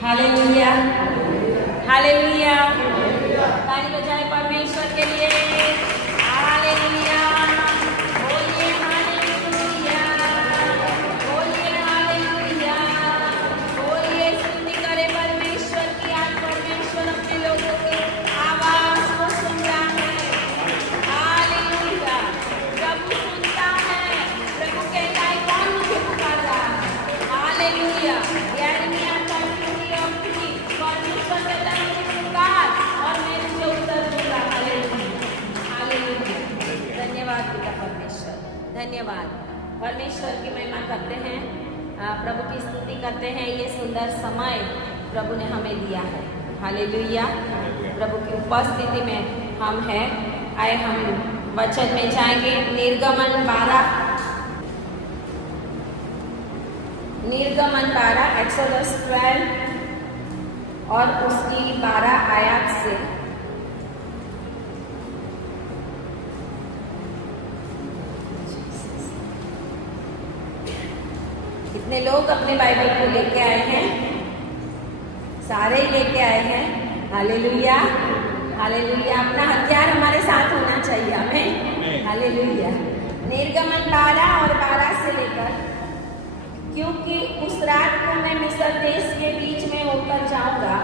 Hallelujah, hallelujah. ताली बजाए परमेश्वर के लिए। हालेलुया, बोलिए हालेलुया, बोलिए हालेलुया, बोलिए स्तुति करे परमेश्वर की। आज परमेश्वर अपने लोगों की आवाज को सुन रहा है। हालेलुया, प्रभु सुनता है। प्रभु कहता है कौन मुझे पुकार रहा है। हालेलुया, परमेश्वर कहता है मुझे पुकार और मैं तुझे उत्तर दूंगा। हालेलुया, धन्यवाद पिता परमेश्वर, धन्यवाद। परमेश्वर की महिमा करते हैं, प्रभु की स्तुति करते हैं। ये सुंदर समय प्रभु ने हमें दिया है। हालेलुया, प्रभु की उपस्थिति में हम हैं। आए हम वचन में जाएंगे। निर्गमन 12 एक्सोडस 12 और उसकी 12 आयत से कितने लोग अपने बाइबल को लेके आए हैं? सारे ही लेके आए हैं। Hallelujah, hallelujah. अपना हथियार हमारे साथ होना चाहिए हमें। हालेलुया। निर्गमन 12 और 12 से लेकर, क्योंकि उस रात को मैं मिस्र देश के बीच में होकर जाऊंगा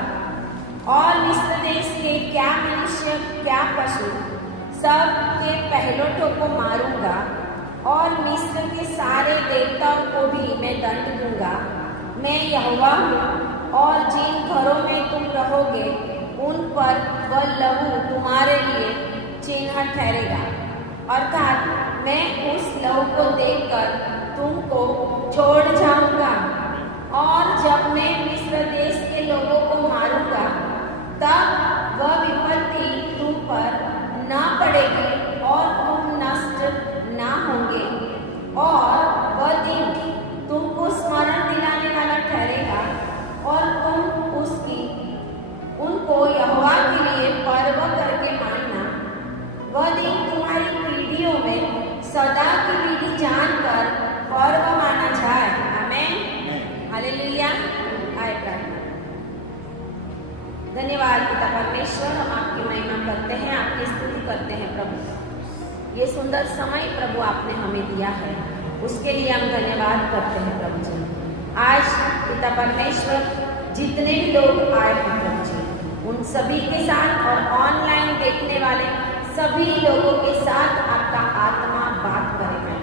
और मिस्र देश के क्या मनुष्य क्या पशु सब के पहलोठों को मारूंगा और मिस्र के सारे देवताओं को भी मैं दंड दूंगा। मैं यहोवा हूँ और जिन घरों में तुम रहोगे उन पर वह लहू तुम्हारे लिए चिन्ह ठहरेगा। अर्थात मैं उस लहू को देखकर तुमको छोड़ जाऊंगा और जब मैं मिस्र देश के लोगों को मारूंगा तब वह विपत्ति तुम पर न पड़ेगी और तुम नष्ट न होंगे। और वह दिन तुमको स्मरण दिलाने वाला ठहरेगा और तुम उनको यहोवा के लिए पर्व करके मानना। वह दिन तुम्हारी पीढ़ियों में सदा की विधि जानकर पर्व माना जाए। आमीन, हालेलुया। आए प्रार्थना। धन्यवाद पिता परमेश्वर, हम आपकी महिमा करते हैं, आपकी स्तुति करते हैं प्रभु। ये सुंदर समय प्रभु आपने हमें दिया है, उसके लिए हम धन्यवाद करते हैं प्रभु जी। आज पिता परमेश्वर जितने भी लोग आए हैं प्रभु जी, उन सभी के साथ और ऑनलाइन देखने वाले सभी लोगों के साथ आपका आत्मा बात करेगा।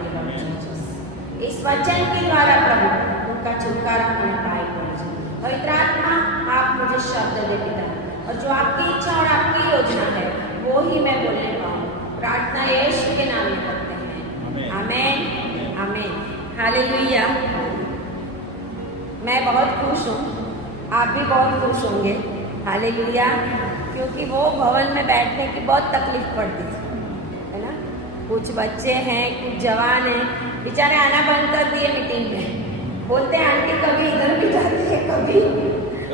इस वचन के द्वारा प्रभु उनका छुटकारा होने पाए प्रभु जी। पवित्र आत्मा आप मुझे शब्द दे पिता, और जो आपकी इच्छा और आपकी योजना है वो ही मैं बोलने पाऊँ। प्रार्थना यीशु के नाम में करते हैं। आमीन, आमीन, हालेलुया। मैं बहुत खुश हूँ, आप भी बहुत खुश होंगे। हालेलुया, क्योंकि वो भवन में बैठने की बहुत तकलीफ पड़ती थी, है ना। कुछ बच्चे हैं, कुछ जवान हैं, बेचारे आना बंद कर दिए मीटिंग में। बोलते हैं आंटी कभी इधर बिठाती है कभी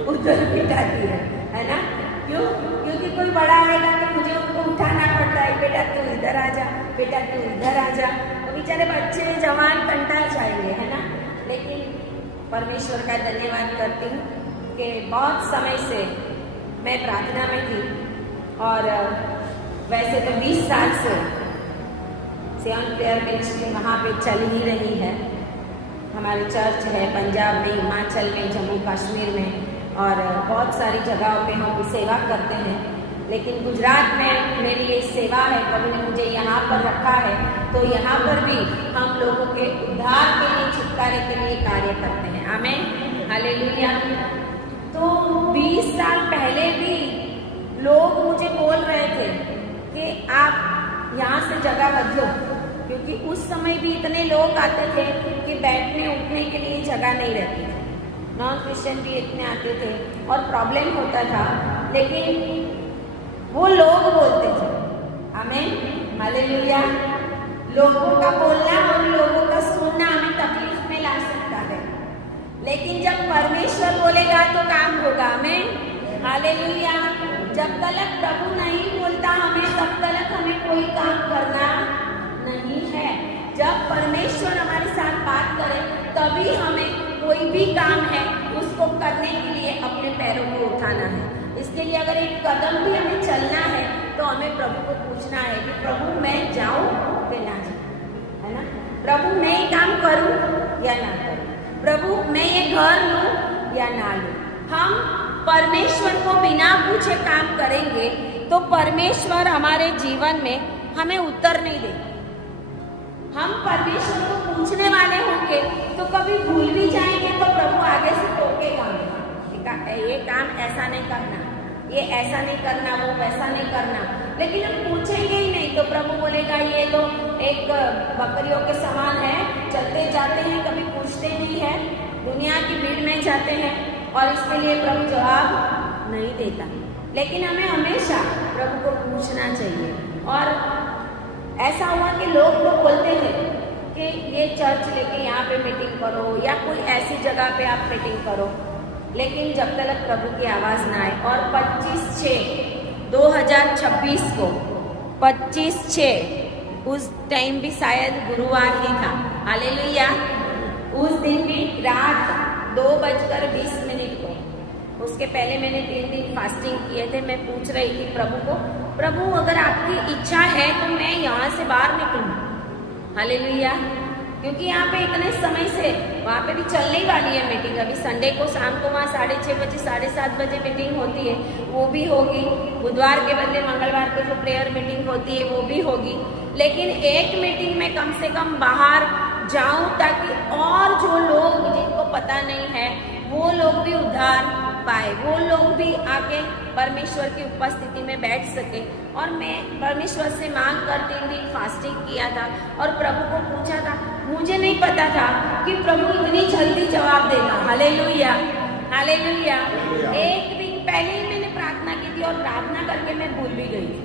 उधर बिठाती है ना। क्यों? क्योंकि कोई बड़ा आएगा तो मुझे उनको उठाना पड़ता है, बेटा तू इधर आ जा, बेटा तू इधर आ जा। तो बेचारे बच्चे जवान कंटाल जाएंगे, है ना। लेकिन परमेश्वर का धन्यवाद करती हूँ कि बहुत समय से मैं प्रार्थना में थी, और वैसे तो 20 साल से सियोन प्रेयर मिनिस्ट्री वहाँ पे चल ही रही है। हमारे चर्च है पंजाब में, हिमाचल में, जम्मू कश्मीर में, और बहुत सारी जगहों पे हम सेवा करते हैं। लेकिन गुजरात में मेरी ये सेवा है, प्रभु ने मुझे यहाँ पर रखा है, तो यहाँ पर भी हम लोगों के उद्धार के लिए, छुटकारे के लिए कार्य करते हैं। आमीन, हालेलुया। तो 20 साल पहले भी लोग मुझे बोल रहे थे कि आप यहाँ से जगह बदलो, क्योंकि उस समय भी इतने लोग आते थे कि बैठने उठने के लिए जगह नहीं रहती थी। नॉन क्रिश्चियन भी इतने आते थे और प्रॉब्लम होता था। लेकिन वो लोग बोलते थे। आमीन, हालेलुया। लोगों का बोलना और लोगों का सुनना हमें तकलीफ में ला सकता है, लेकिन जब परमेश्वर बोलेगा तो काम होगा। आमीन, हालेलुया। जब तक प्रभु नहीं बोलता हमें, तब तक हमें कोई काम करना नहीं है। जब परमेश्वर हमारे साथ बात करे तभी हमें कोई भी काम है उसको करने के लिए अपने कदम भी हमें चलना है तो हमें प्रभु को पूछना है कि प्रभु मैं जाऊं कि ना जाऊं, है ना। प्रभु मैं ये काम करूं या ना करूं, प्रभु मैं ये घर लूं या ना लूं। हम परमेश्वर को बिना पूछे काम करेंगे तो परमेश्वर हमारे जीवन में हमें उत्तर नहीं देगा। हम परमेश्वर को पूछने वाले होंगे तो कभी भूल भी जाएंगे तो प्रभु आगे से टोकेगा, ये काम ऐसा नहीं करना, ये ऐसा नहीं करना, वो वैसा नहीं करना। लेकिन हम पूछेंगे ही नहीं तो प्रभु बोलेगा ये तो एक बकरियों के समान है, चलते जाते हैं, कभी पूछते नहीं है, दुनिया की भीड़ में जाते हैं, और इसके लिए प्रभु जवाब नहीं देता। लेकिन हमें हमेशा प्रभु को पूछना चाहिए। और ऐसा हुआ कि लोग तो बोलते थे कि ये चर्च लेके यहाँ पे मीटिंग करो या कोई ऐसी जगह पे आप मीटिंग करो, लेकिन जब तक प्रभु की आवाज़ ना आए। और 25/6/2026 को 25/6 उस टाइम भी शायद गुरुवार ही था, हालेलुया। उस दिन भी रात 2:20 को, उसके पहले मैंने 3 दिन फास्टिंग किए थे। मैं पूछ रही थी प्रभु को, प्रभु अगर आपकी इच्छा है तो मैं यहाँ से बाहर निकलूँ, हालेलुया। क्योंकि यहाँ पे इतने समय से वहाँ पे भी चलने वाली है मीटिंग। अभी संडे को शाम को वहाँ 6:30 बजे 7:30 बजे मीटिंग होती है, वो भी होगी। बुधवार के बदले मंगलवार को जो प्रेयर मीटिंग होती है वो भी होगी। लेकिन एक मीटिंग में कम से कम बाहर जाऊँ ताकि और जो लोग जिनको पता नहीं है वो लोग भी उद्धार पाए, वो लोग भी आके परमेश्वर की उपस्थिति में बैठ सके। और मैं परमेश्वर से मांग कर 3 दिन फास्टिंग किया था और प्रभु को पूछा था। मुझे नहीं पता था कि प्रभु इतनी जल्दी जवाब देगा, हालेलुया, हालेलुया। एक दिन पहले ही मैंने प्रार्थना की थी और प्रार्थना करके मैं भूल भी गई थी,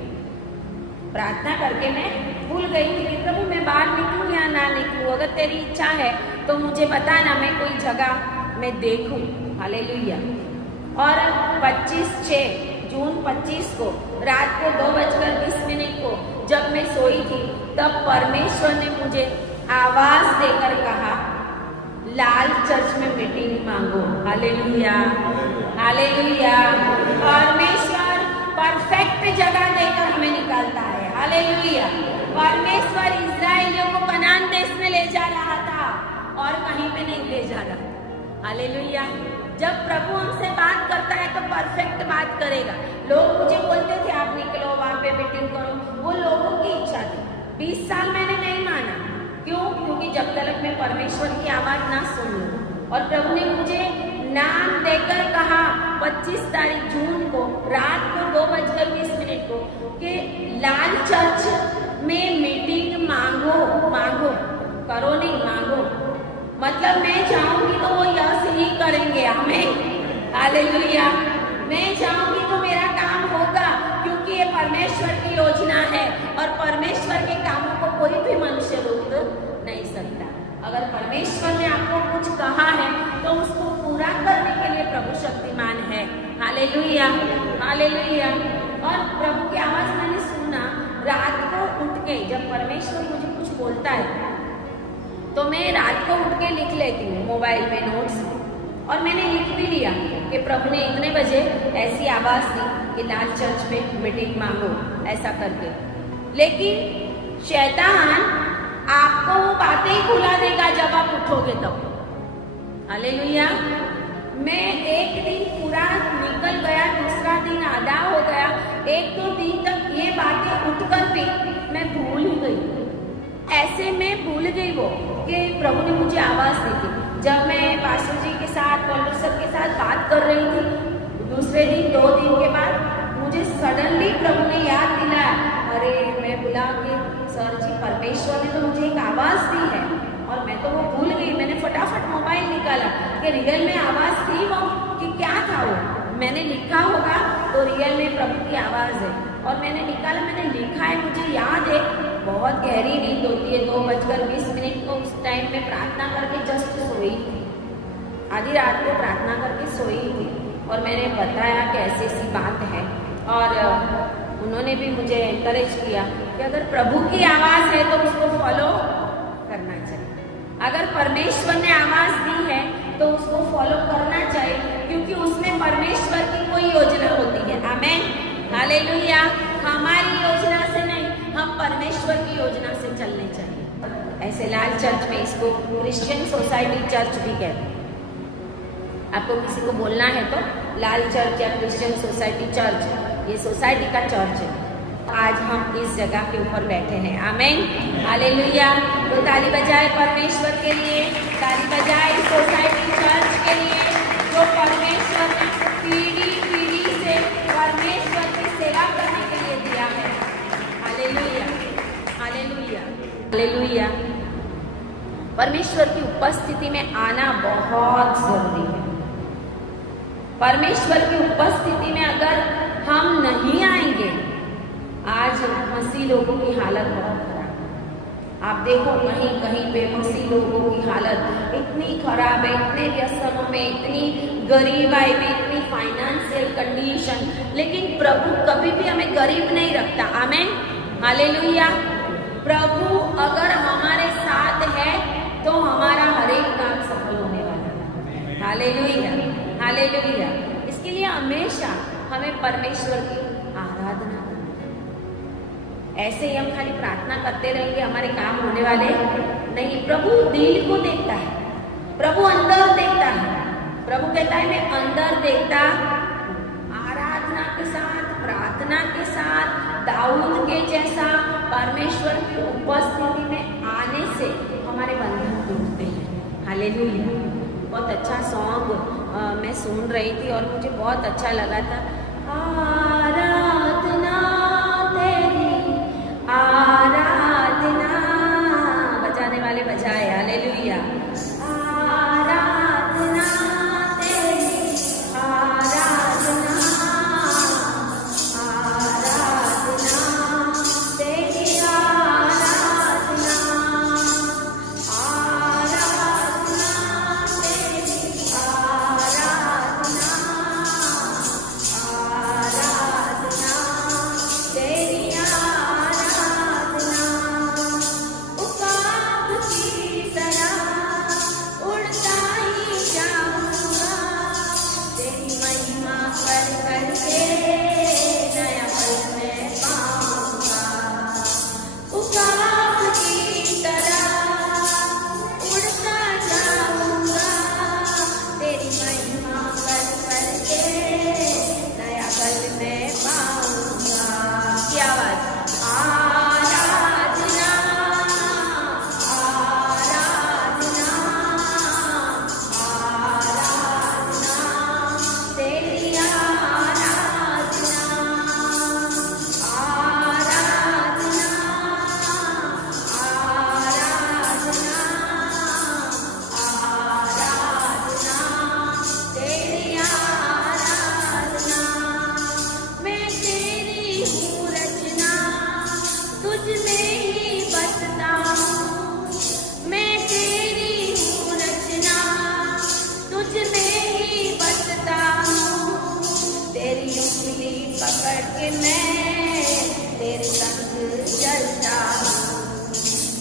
प्रार्थना करके मैं भूल गई थी कि प्रभु मैं बाहर निकलूँ या ना निकलूँ, अगर तेरी इच्छा है तो मुझे बताना, मैं कोई जगह में देखूँ, हालेलुया। और 25/6/25 को रात को 2:20 को जब मैं सोई थी तब परमेश्वर ने मुझे आवाज देकर कहा, लाल चर्च में मीटिंग मांगो, हालेलुया, हालेलुया। परमेश्वर परफेक्ट जगह देकर हमें निकालता है, हालेलुया। परमेश्वर इस्राएलियों को कनान देश में ले जा रहा था और कहीं पे नहीं ले जा रहा, हालेलुया। जब प्रभु हमसे बात करता है तो परफेक्ट बात करेगा। लोग मुझे बोलते थे आप निकलो वहाँ पे मीटिंग करो, वो लोगों की इच्छा थी। 20 साल मैंने नहीं माना, क्यों? क्योंकि जब तक मैं परमेश्वर की आवाज़ ना सुन लूँ। और प्रभु ने मुझे नाम देकर कहा 25 तारीख जून को रात को 2:20 को कि लाल चर्च में मीटिंग मांगो, मांगो, करो नहीं, मांगो। मतलब मैं चाहूंगी तो वो यस ही करेंगे, हमें, हालेलुया। मैं चाहूंगी तो मेरा काम होगा, क्योंकि ये परमेश्वर की योजना है और परमेश्वर के कामों को कोई भी मनुष्य रोक नहीं सकता। अगर परमेश्वर ने आपको कुछ कहा है तो उसको पूरा करने के लिए प्रभु शक्तिमान है, हालेलुया, हालेलुया। और प्रभु की आवाज मैंने सुना रात को उठ के, जब परमेश्वर मुझे कुछ बोलता है तो मैं रात को उठ के लिख लेती हूँ मोबाइल में नोट्स, और मैंने लिख भी लिया कि प्रभु ने इतने बजे ऐसी आवाज़ दी कि लाल चर्च में मीटिंग मांगो, ऐसा करके। लेकिन शैतान आपको वो बातें ही भुला देगा जब आप उठोगे तब, हालेलुया। मैं एक दिन पूरा निकल गया, दूसरा दिन आधा हो गया, 1-2 दिन तक ये बातें उठकर भी मैं भूल ही गई। ऐसे मैं भूल गई वो कि प्रभु ने मुझे आवाज़ दी थी। जब मैं पास्टर जी के साथ, पॉलर सर के साथ बात कर रही थी, दूसरे दिन 2 दिन के बाद मुझे सडनली प्रभु ने याद दिलाया। अरे मैं बोला कि सर जी परमेश्वर ने तो मुझे एक आवाज़ दी है, और मैं तो वो भूल गई। मैंने फटाफट मोबाइल निकाला कि रियल में आवाज़ थी वो कि क्या था वो। मैंने लिखा होगा तो रियल में प्रभु की आवाज़ है, और मैंने निकाला, मैंने लिखा है, मुझे याद है। बहुत गहरी नींद होती है, 2:20 को उस टाइम में प्रार्थना करके जस्ट सोई थी, आधी रात को प्रार्थना करके सोई थी, और मैंने बताया कि ऐसी ऐसी बात है। और उन्होंने भी मुझे एनकरेज किया कि अगर प्रभु की आवाज़ है तो उसको फॉलो करना चाहिए। अगर परमेश्वर ने आवाज़ दी है तो उसको फॉलो करना चाहिए, क्योंकि उसमें परमेश्वर की कोई योजना होती है, आमेन। हालेलुया। हमारी योजना से नहीं, हम परमेश्वर की योजना से चलने चाहिए। ऐसे लाल चर्च में इसको क्रिश्चियन सोसाइटी चर्च भी कहते हैं। आपको किसी को बोलना है तो लाल चर्च या क्रिश्चियन सोसाइटी चर्च, ये सोसाइटी का चर्च है। आज हम इस जगह के ऊपर बैठे हैं। आमीन, हालेलुया। तो ताली बजाए परमेश्वर के लिए, ताली बजाए सोसाइटी चर्च के लिए, जो परमेश्वर ने पीढ़ी पीढ़ी से परमेश्वर की सेवा करने के लिए दिया है। Hallelujah, hallelujah, hallelujah. परमेश्वर की उपस्थिति में आना बहुत जरूरी है। परमेश्वर की उपस्थिति में अगर हम नहीं आएंगे, आज मसीह लोगों की हालत बहुत खराब है। आप देखो कहीं कहीं पे मसीह लोगों की हालत इतनी खराब है, इतने व्यसनों में, इतनी गरीबाई में, इतनी फाइनेंशियल कंडीशन, लेकिन प्रभु कभी भी हमें गरीब नहीं रखता। आमीन, हालेलुया। प्रभु अगर हमारे साथ है तो हमारा हर एक काम सफल होने वाला है। Hallelujah, hallelujah. इसके लिए हमेशा हमें परमेश्वर की आराधना करनी है। ऐसे ही हम खाली प्रार्थना करते रहेंगे, हमारे काम होने वाले नहीं। प्रभु दिल को देखता है, प्रभु अंदर देखता है। प्रभु कहता है मैं अंदर देखता, आराधना के साथ, प्रार्थना के साथ, दाऊद के जैसा परमेश्वर की उपस्थिति में आने से हमारे बंधन टूटते हैं। हालेलुया। बहुत अच्छा सॉन्ग मैं सुन रही थी और मुझे बहुत अच्छा लगा था। आराधना तेरी, आराधना, बजाने वाले बजाए। हालेलुया। आराधना तेरी, आराधना, आराधना तेरी, आराधना,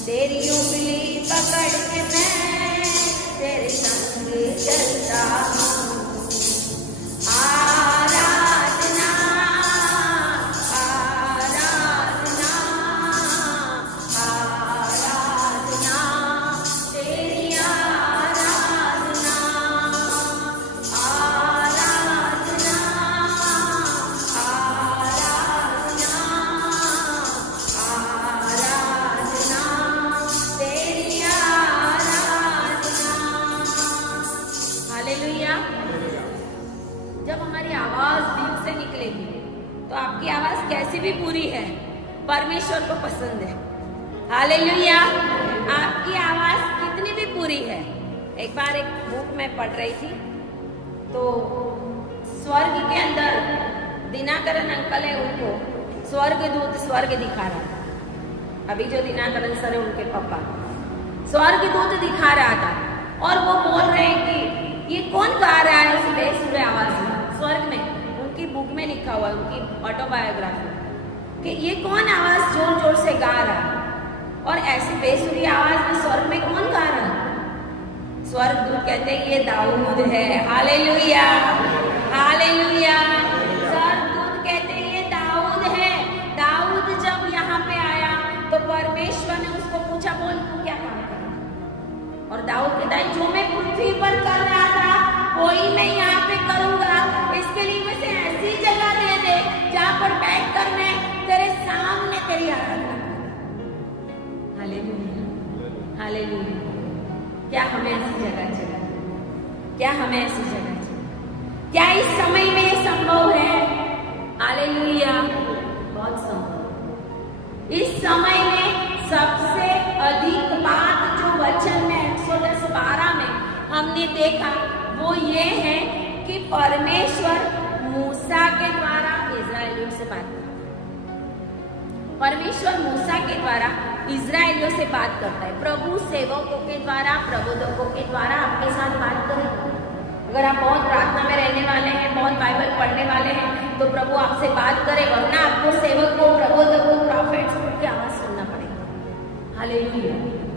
तेरी उंगली पकड़ के मैं तेरे संग चलता हूँ। आराधना, आराधना, आराधना तेरी, आराधना, आराधना, आराधना, आराधना तेरी, आराधना। हालेलुया। जब हमारी आवाज दिल से निकलेगी तो आपकी आवाज कैसी भी पूरी है, परमेश्वर को पसंद है। हालेलुया। आपकी आवाज कितनी भी पूरी है। एक बार एक बुक में पढ़ रही थी तो स्वर्ग के अंदर दिनाकरण अंकल है, उनको स्वर्गदूत स्वर्ग दिखा रहा था। अभी जो दिनाकरण सर है उनके पापा, स्वर्गदूत दिखा रहा था और वो बोल रहे हैं कि ये कौन गा रहा है उस बेसुरे आवाज में। स्वर्ग में उनकी बुक में लिखा हुआ है, उनकी ऑटोबायोग्राफी, कि ये कौन आवाज जोर जोर से गा रहा है और ऐसी बेसुरी आवाज में स्वर्ग में कौन गा रहा है। स्वर्गदूत कहते हैं ये दाऊद है। Hallelujah, hallelujah. स्वर्गदूत कहते हैं ये दाऊद और दाऊद कहता है जो मैं पृथ्वी पर कर रहा था वही मैं यहाँ पे करूंगा, इसके लिए मुझे ऐसी जगह दे दे जहाँ पर बैठकर मैं तेरे सामने तेरी आराधना करूंगा। Hallelujah, hallelujah. क्या हमें ऐसी जगह चाहिए? क्या हमें ऐसी जगह चाहिए? क्या इस समय में ये संभव है? हालेलुया, बहुत संभव। इस समय में सबसे अधिक बात जो वचन में एक्सोडस 12 में हमने देखा वो ये है कि परमेश्वर मूसा के द्वारा इजरायलियों से बात करता है। परमेश्वर मूसा के द्वारा इजरायलियों से बात करता है। प्रभु सेवकों के द्वारा, प्रबोधकों के द्वारा आपके साथ बात करेगा। अगर आप बहुत प्रार्थना में रहने वाले हैं, बहुत बाइबल पढ़ने वाले हैं, तो प्रभु आपसे बात करे, वरना आपको सेवकों, प्रबोधकों, प्रॉफिट्स की आवाज सुनना पड़ेगा। हालेलुया।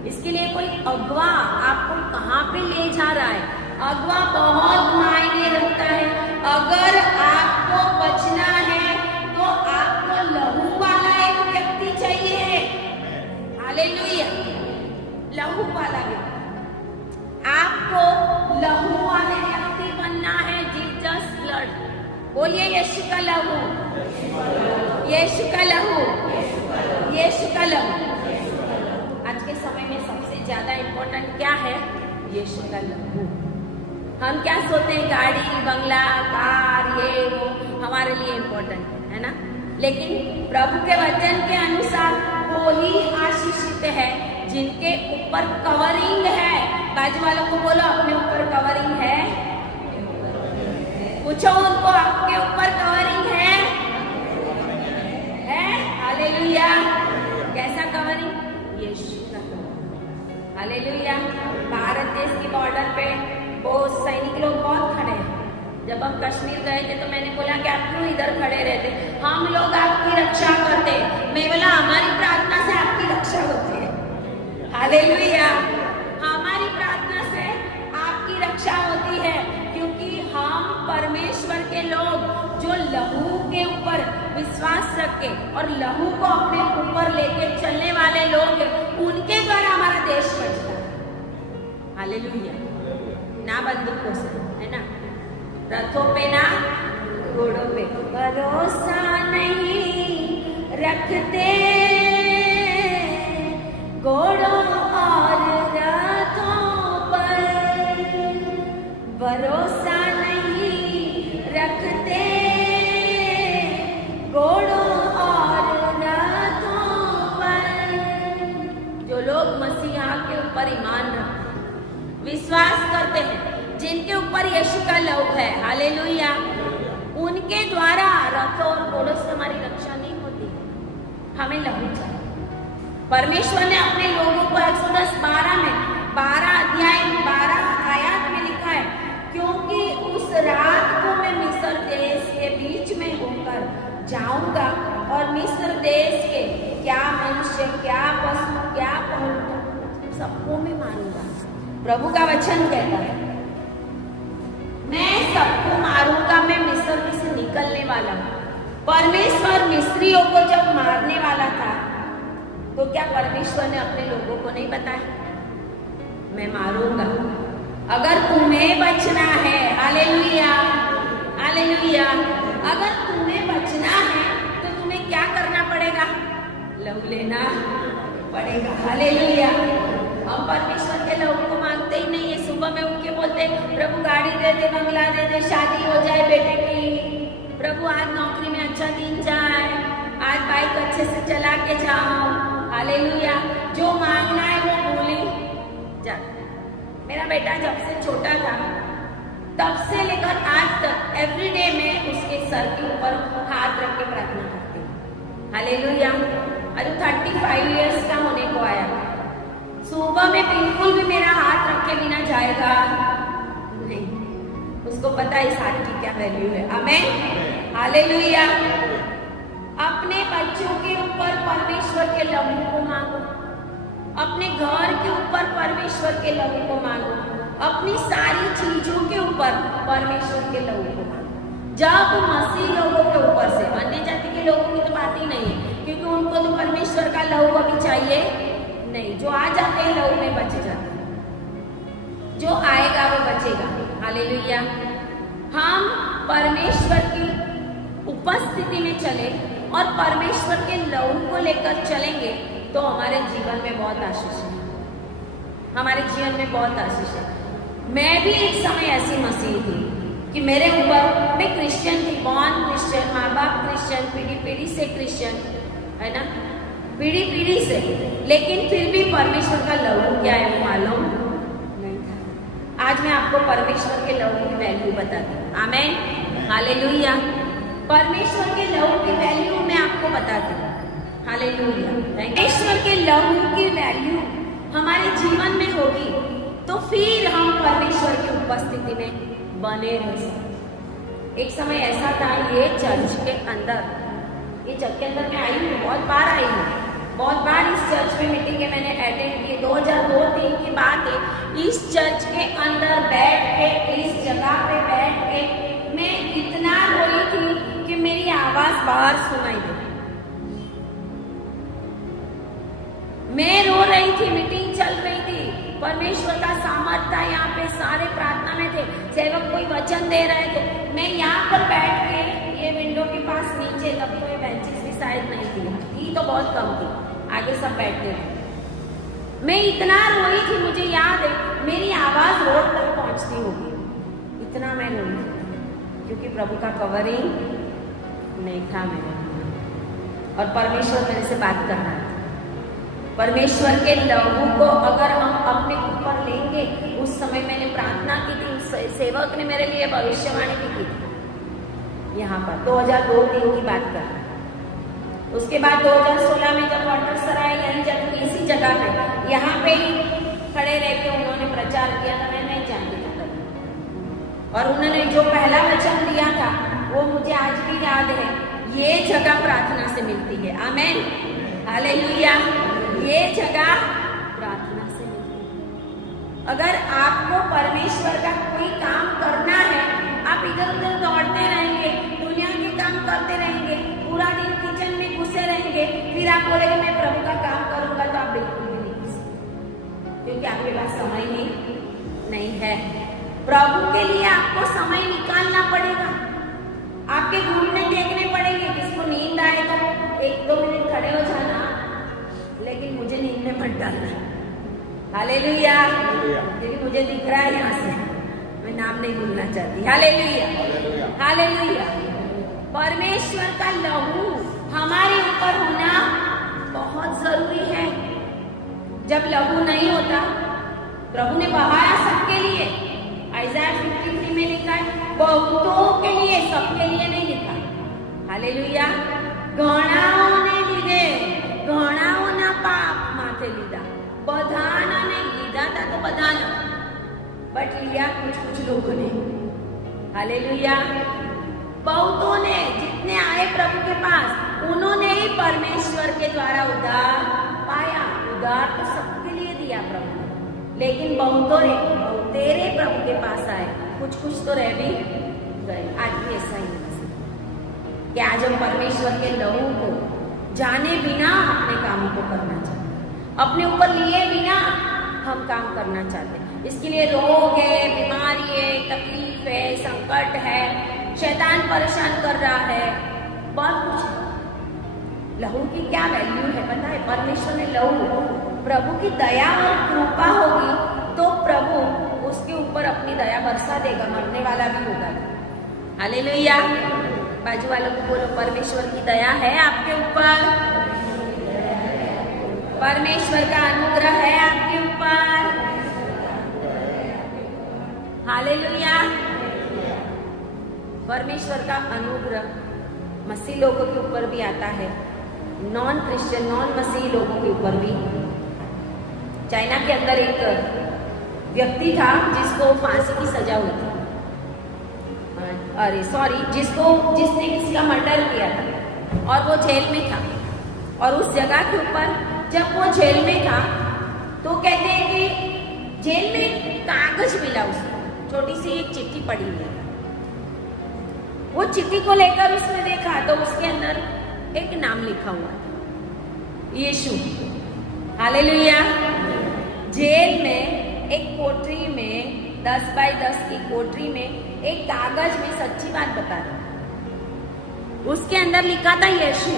इसके लिए कोई अगवा आपको कहाँ पे ले जा रहा है? अगवा बहुत मायने रखता है। अगर आपको बचना है तो आपको लहू वाला एक व्यक्ति चाहिए। हालेलुया, लहू वाला व्यक्ति। आपको लहू वाले व्यक्ति बनना है। जीसस ब्लड, बोलिए यीशु का लहू, यीशु का लहू, यीशु का लहू। आज के समय में सबसे ज्यादा इम्पोर्टेंट क्या है? यीशु का लहू। हम क्या सोचते हैं? गाड़ी, बंगला, कार, ये वो हमारे लिए इम्पोर्टेंट है ना, लेकिन प्रभु के वचन के अनुसार वो ही आशीषित है जिनके ऊपर कवरिंग है। बाजू वालों को बोलो अपने ऊपर कवरिंग है। पूछो उनको, आपके ऊपर कवरिंग है? हालेलुया। कैसा कवरिंग? यीशु का कवरिंग। हालेलुया। भारत देश की बॉर्डर पे वो सैनिक लोग बहुत खड़े हैं। जब हम कश्मीर गए थे तो मैंने बोला कि आप क्यों इधर खड़े रहते? हम लोग आपकी रक्षा करते। मैं बोला हमारी प्रार्थना से आपकी रक्षा होती है। हालेलुया। हमारी प्रार्थना से आपकी रक्षा होती है, क्योंकि हम परमेश्वर के लोग जो लहू के ऊपर विश्वास रखे और लहू को अपने ऊपर लेके चलने वाले लोग, उनके द्वारा हमारा देश बचता है। हालेलुया। ना बंदूकों से, है ना, रथों पे ना घोड़ों पे। भरोसा नहीं रखते घोड़ों और रथों पर, भरोसा नहीं रखते घोड़ों और रथों पर। जो लोग मसीहा के ऊपर ईमान रखते, विश्वास करते हैं, जिनके ऊपर यीशु का लहू है, हालेलुया, उनके द्वारा रथों और घोड़ों से हमारी रक्षा नहीं होती। हमें लहू चाहिए। परमेश्वर ने अपने लोगों को एक्सोडस 12 में 12 अध्याय 12 आयत में लिखा है, क्योंकि उस रात को मैं मिस्र देश के बीच में होकर जाऊंगा और मिस्र देश के क्या मनुष्य, क्या पशु, क्या पशु, सबको मैं मारूंगा। प्रभु का वचन कहता है, मैं सबको मारूंगा, मैं मिस्र से निकलने वाला हूं। परमेश्वर मिस्रियों को जब मारने वाला था तो क्या परमेश्वर ने अपने लोगों को नहीं बताया, मैं मारूंगा? अगर तुम्हें बचना है, हालेलुया, हालेलुया, अगर तुम्हें बचना है तो तुम्हें क्या करना पड़ेगा? लहू लेना पड़ेगा। हालेलुया। हम परमेश्वर के लहू को मांगते ही नहीं है। सुबह में उठ के बोलते प्रभु गाड़ी दे दे, बंगला दे दे, शादी हो जाए बेटे की, प्रभु आज नौकरी में अच्छा दिन जाए, आज बाइक अच्छे से चला के जाओ। हालेलुया। जो मांगना है वो भूली जा। मेरा बेटा जब से छोटा था तब से लेकर आज तक एवरीडे में उसके सर के ऊपर हाथ रख के प्रार्थना करती हूँ। हालेलुया। अभी 35 इयर्स का होने को आया, सुबह में बिल्कुल भी मेरा हाथ रख के बिना जाएगा नहीं। उसको पता है इस हाथ की क्या वैल्यू है। आमीन, हालेलुया। अपने बच्चों के ऊपर परमेश्वर के लहू को मांगो, अपने घर के ऊपर परमेश्वर के लहू को मांगो, अपनी सारी चीजों के ऊपर परमेश्वर के लहू को मांगो। जब मसीह लोगों के ऊपर से, अन्य जाति के लोगों की तो बात ही नहीं है, क्योंकि उनको तो परमेश्वर का लहू अभी चाहिए नहीं। जो आ जाते हैं लहू में बच जाते हैं। जो आएगा वो बचेगा। हालेलुया। हम परमेश्वर की उपस्थिति में चले और परमेश्वर के लहू को लेकर चलेंगे तो हमारे जीवन में बहुत आशीष है, हमारे जीवन में बहुत आशीष है। मैं भी एक समय ऐसी मसीह थी कि मेरे ऊपर, मैं क्रिश्चियन थी, बॉर्न क्रिश्चियन, माँ बाप क्रिश्चियन, पीढ़ी पीढ़ी से क्रिश्चियन, है ना, पीढ़ी पीढ़ी से, लेकिन फिर भी परमेश्वर का लहू क्या है वो मालूम नहीं था। आज मैं आपको परमेश्वर के लहू की वैल्यू बताती हूँ। आमीन, हालेलुया। परमेश्वर के लहू की वैल्यू मैं आपको बताती हूँ। हालेलुया। परमेश्वर के लहू की वैल्यू हमारे जीवन में होगी तो फिर हम परमेश्वर की उपस्थिति में बने रह सकते। एक समय ऐसा था, ये चर्च के अंदर मैं आई हूँ, बहुत बार आई हूँ, बहुत बार इस चर्च में मीटिंगें मैंने अटेंड की। 2002-3 की बात है, इस चर्च के अंदर बैठ के, इस जगह पे बैठ के मैं इतना रोई थी कि मेरी आवाज बाहर सुनाई दी। मैं रो रही थी, मीटिंग चल रही थी, परमेश्वर का सामर्थ था, यहाँ पे सारे प्रार्थना में थे, सेवक कोई वचन दे रहे थे, मैं यहाँ पर बैठ के ये विंडो के पास नीचे, तब तो ये बेंचेस भी शायद नहीं थी तो बहुत कम थी, आगे सब बैठते थे। मैं इतना रोई थी, मुझे याद है मेरी आवाज रोड तक पहुंचती होगी, इतना मैं रोई थी, क्योंकि प्रभु का कवरिंग नहीं था मेरे, और परमेश्वर मेरे से बात कर रहा था। परमेश्वर के लहू को अगर हम अपने ऊपर लेंगे, उस समय मैंने प्रार्थना की थी, सेवक ने मेरे लिए भविष्यवाणी भी की थी, यहाँ पर 2002-3 की बात कर रहा है। उसके बाद 2016 में जब वाटर सराय इसी जगह पे, यहाँ पे ही खड़े रह के उन्होंने प्रचार किया था, मैं नहीं जानती था तब, और उन्होंने जो पहला वचन दिया था वो मुझे आज भी याद है, ये जगह प्रार्थना से मिलती है। आमीन, हालेलुया। ये जगह प्रार्थना से मिलती है। अगर आपको परमेश्वर का कोई काम करना है, आप इधर उधर दौड़ते रहेंगे, दुनिया के काम करते रहेंगे, पूरा दिन किचन में घुसे रहेंगे, फिर आप बोलेंगे मैं प्रभु का काम करूंगा, तो आप बिल्कुल भी नहीं कर सकते, क्योंकि आपके पास समय ही नहीं है। प्रभु के लिए आपको समय निकालना पड़ेगा, आपके घूमने देखने पड़ेंगे। किसको नींद आए तो 1-2 मिनट खड़े हो जाना, लेकिन मुझे नींद में मत डालना। हालेलुया। क्योंकि मुझे दिख रहा है यहाँ से, मैं नाम नहीं भूलना चाहती। Hallelujah, hallelujah. परमेश्वर का लहू हमारे ऊपर होना बहुत जरूरी है। जब लहू नहीं होता, प्रभु ने बहाया सबके लिए, आइज़ाया 53 में लिखा है, बहुतों के लिए, सबके लिए नहीं लिखा। हालेलुया। घणाओने લીધે, ઘણાઓના પાપ માથે લીધા, બધાના નહીં લીધા था तो બધાના, बट लिया कुछ लोगों ने। हालेलुया। बहुतों ने, जितने आए प्रभु के पास, उन्होंने ही परमेश्वर के द्वारा उद्धार पाया। उद्धार तो सबके लिए दिया प्रभु ने, लेकिन बहुतों ने तेरे प्रभु के पास आए, कुछ तो रह भी गए। आज भी ऐसा ही है कि आज हम परमेश्वर के लहू को जाने बिना अपने कामों को करना चाहते हैं, अपने ऊपर लिए बिना हम काम करना चाहते हैं। इसके लिए रोग है, बीमारी है, तकलीफ है, संकट है, शैतान परेशान कर रहा है, बहुत कुछ है। लहू की क्या वैल्यू है पता है? परमेश्वर ने लहू, प्रभु की दया और कृपा होगी तो प्रभु उसके ऊपर अपनी दया बरसा देगा, मरने वाला भी होगा। हालेलुया। बाजू वालों को बोलो, परमेश्वर की दया है आपके ऊपर, परमेश्वर का अनुग्रह है आपके ऊपर। हालेलुया। परमेश्वर का अनुग्रह मसीह लोगों के ऊपर भी आता है, नॉन क्रिश्चियन, नॉन मसीह लोगों के ऊपर भी। चाइना के अंदर एक व्यक्ति था जिसको फांसी की सजा हुई थी, जिसने किसी का मर्डर किया था और वो जेल में था। और उस जगह के ऊपर जब वो जेल में था तो कहते हैं कि जेल में कागज मिला, उसको छोटी सी एक चिट्ठी पड़ी हुई। वो चिट्ठी को लेकर उसने देखा तो उसके अंदर एक नाम लिखा हुआ था, यीशु। हालेलुया। जेल में एक कोठरी में 10 बाय 10 की कोठरी में एक कागज में सच्ची बात बता रही। उसके अंदर लिखा था यीशु।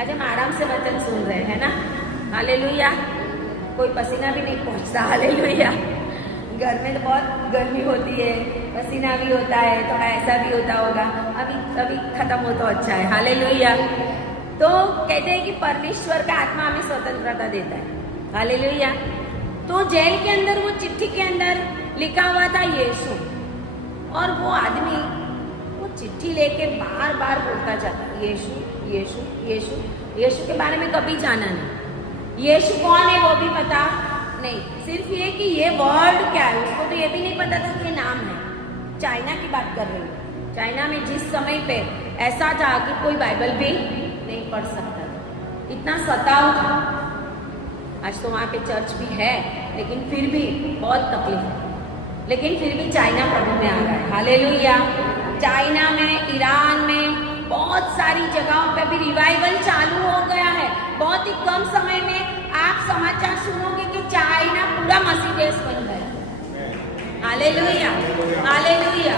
आज हम आराम से वचन सुन रहे हैं ना, हालेलुया। कोई पसीना भी नहीं पहुंचता, हालेलुया। घर में तो बहुत गर्मी होती है, पसीना भी होता है, थोड़ा ऐसा भी होता होगा। अभी खत्म हो तो अच्छा है, हालेलुया। तो कहते हैं कि परमेश्वर का आत्मा हमें स्वतंत्रता देता है, हालेलुया। तो जेल के अंदर वो चिट्ठी के अंदर लिखा हुआ था यीशु, और वो आदमी वो चिट्ठी लेके बार बार बोलता जाता यीशु यीशु यीशु। यीशु के बारे में कभी जाना नहीं, यीशु कौन है वो भी पता नहीं, सिर्फ ये कि ये वर्ड क्या है उसको तो ये भी नहीं पता था कि नाम है। चाइना की बात कर रही हूँ, चाइना में जिस समय पे ऐसा था कि कोई बाइबल भी नहीं पढ़ सकता था, इतना सताव था। आज तो वहाँ पे चर्च भी है, लेकिन फिर भी बहुत तकलीफ है। लेकिन फिर भी चाइना प्रभु में आ रहा है, हालेलुया। चाइना में, ईरान में, बहुत सारी जगहों पे भी रिवाइवल चालू हो गया है। बहुत ही कम समय में आप समाचार सुनोगे कि चाइना पूरा मसीह देश बन गया, हालेलुया हालेलुया।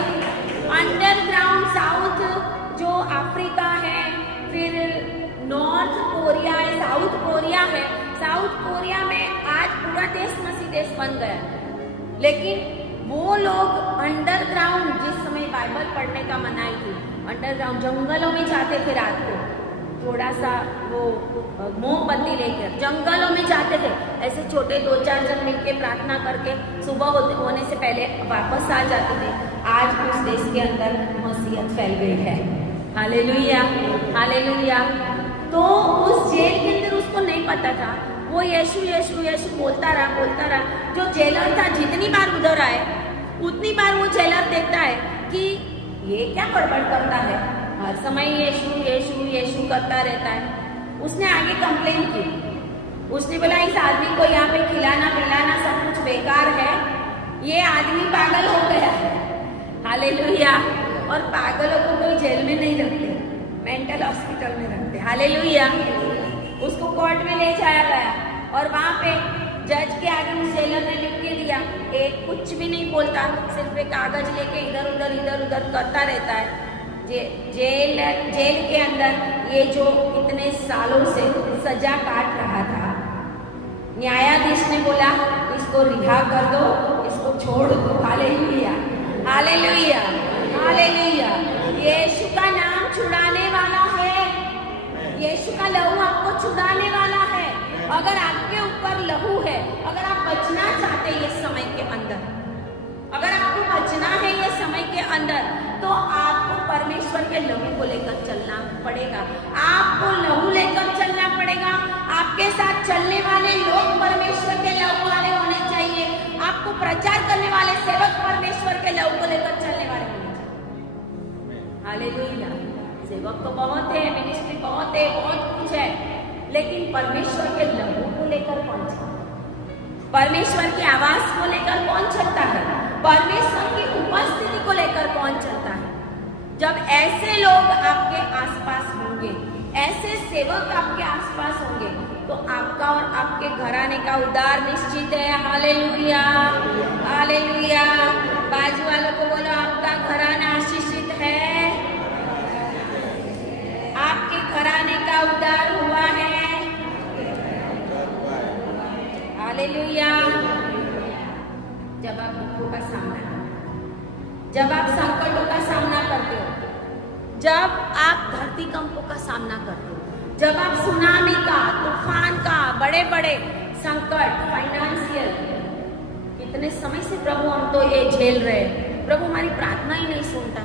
अंडरग्राउंड साउथ जो अफ्रीका है, फिर नॉर्थ कोरिया है, साउथ कोरिया है। साउथ कोरिया में आज पूरा देश मसीह देश बन गया, लेकिन वो लोग अंडरग्राउंड, जिस समय बाइबल पढ़ने का मनाई थी, अंडरग्राउंड जंगलों में जाते थे। रात को थोड़ा सा वो मोमबत्ती लेकर जंगलों में जाते थे, ऐसे छोटे 2-4 जन मिलकर प्रार्थना करके सुबह होने से पहले वापस आ जाते थे। आज उस देश के अंदर मसीहत फैल गई है, हालेलुया हालेलुया। तो उस जेल के अंदर उसको नहीं पता था, वो यीशु यीशु यीशु बोलता रहा। जो जेलर था जितनी बार उधर आए उतनी बार वो जेलर देखता है कि ये क्या गड़बड़ करता है, हर समय यीशु यीशु यीशु करता रहता है। उसने आगे कंप्लेन की, उसने बोला इस आदमी को यहाँ पे खिलाना पिलाना सब कुछ बेकार है, ये आदमी पागल हो गया है, हालेलुया। और पागलों को कोई जेल में नहीं रखते, मेंटल हॉस्पिटल में रखते, हालेलुया। उसको कोर्ट में ले जाया गया और वहाँ पे जज के आगे उस जेलर ने लिख के दिया, एक कुछ भी नहीं बोलता, सिर्फ एक कागज लेके इधर उधर करता रहता है। जेल के अंदर ये जो इतने सालों से सजा काट रहा था, न्यायाधीश ने बोला इसको रिहा कर दो, इसको छोड़ दो, हालेलुया हालेलुया हालेलुया। यीशु का नाम छुड़ाने वाला है, यीशु का लहू आपको छुड़ाने वाला है। अगर आपके ऊपर लहू है, अगर आप बचना चाहते हैं ये समय के अंदर, अगर आपको बचना है ये समय के अंदर, तो आपको परमेश्वर के लहू को लेकर चलना पड़ेगा। आपको लहू लेकर चलना पड़ेगा। आपके साथ चलने वाले लोग परमेश्वर के लहू वाले होने चाहिए। आपको प्रचार करने वाले सेवक परमेश्वर के लहू को लेकर चलने वाले होने चाहिए, हालेलुया। सेवक तो बहुत है, मिनिस्ट्री बहुत है, बहुत कुछ है, लेकिन परमेश्वर के लहू को लेकर कौन चलता है? परमेश्वर की आवाज को लेकर कौन चलता है? परमेश्वर की उपस्थिति को लेकर कौन चलता है? जब ऐसे लोग आपके आसपास होंगे, ऐसे सेवक आपके आसपास होंगे, तो आपका और आपके घराने का उद्धार निश्चित है, हालेलुया हालेलुया। बाजू वालों को बोलो आपका घराना आशीषित है, आपके घराने का उद्धार हुआ है, हालेलुया। जब आप दुखों का सामना करते हो, जब आप संकटों का सामना करते हो, जब आप धरती कंपों का सामना करते हो, जब आप सुनामी का, तूफान का, बड़े बड़े संकट, फाइनेंशियल, कितने समय से प्रभु हम तो ये झेल रहे हैं, प्रभु हमारी प्रार्थना ही नहीं सुनता,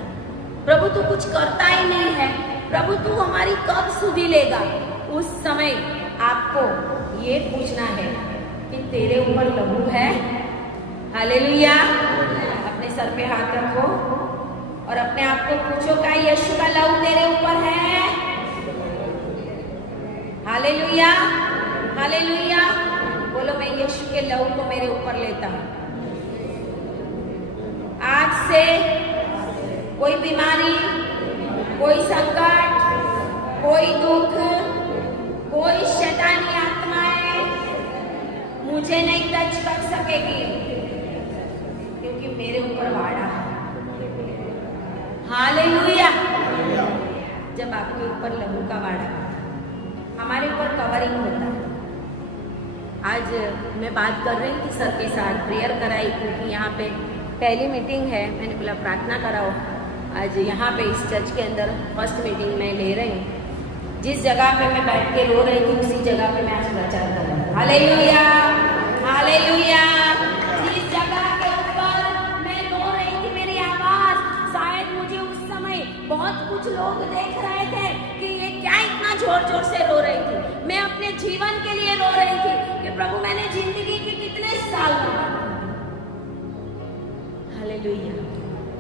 प्रभु तू कुछ करता ही नहीं है, प्रभु तू हमारी कब सुधि लेगा। उस समय आपको ये पूछना है कि तेरे ऊपर लहू है, हालेलुया। अपने सर पे हाथ रखो और अपने आप को पूछो क्या यीशु का लहू तेरे ऊपर है? Hallelujah hallelujah. बोलो मैं यीशु के लहू को मेरे ऊपर लेता हूँ। आज से कोई बीमारी, कोई संकट, कोई दुख, कोई शैतानी आत्माएं मुझे नहीं टच कर सकेगी, क्योंकि क्योंकि मेरे ऊपर वाड़ा है। हालेलुया। जब आपके ऊपर लहू का वाड़ा होता है, हमारे ऊपर कवरिंग होता है। आज मैं बात कर रही थी सर के साथ, प्रेयर कराई, क्योंकि यहाँ पे पहली मीटिंग है। मैंने बोला प्रार्थना कराओ। आज यहाँ पे इस चर्च के अंदर फर्स्ट मीटिंग मैं ले रही हूँ। जिस जगह पे मैं बैठ के रो रही थी उसी जगह पे मैं आज प्रचार कर रही हूँ। Hallelujah, hallelujah. जिस जगह के ऊपर मैं रो रही थी, मेरी आवाज शायद मुझे उस समय बहुत कुछ लोग देख रहे थे कि ये क्या इतना जोर जोर से रो रही थी। मैं अपने जीवन के लिए रो रही थी कि प्रभु मैंने जिंदगी के कितने साल हालेलुया।